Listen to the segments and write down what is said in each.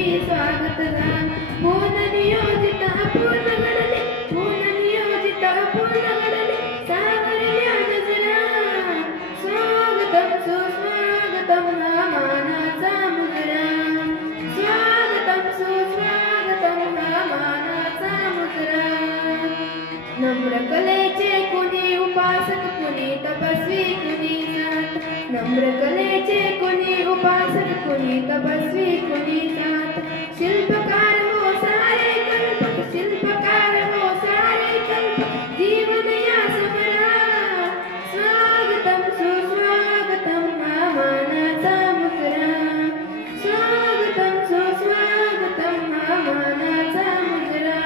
मंडपी स्वागत गान पूर्ण नियोजित अपूर्ण घडले पूर्ण नियोजित अपूर्ण घडले सावरल्या नजरा स्वागतम सुस्वागतम हा मानाचा मुजरा स्वागतम सुस्वागतम हा मानाचा मुजरा नम्र कलेचे कुणी उपासक कुणी तपस्वी कुणी सात नम्र कलेचे कुणी उपासक कुणी तपस्वी कुणी सात शिल्पकार हो सारे कल्पक शिल्पकार हो सारे कल्पक जीवन या समरा स्वागतम सुस्वागतम हा मानाचा मुजरा स्वागतम सुस्वागतम हा मानाचा मुजरा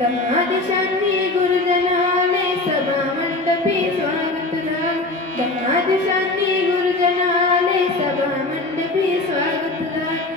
दहा दिशांनी गुरुजन आले सभा मंडपी स्वागत गान दहा दिशांनी गुरुजन आले सभा मंडपी स्वागत गान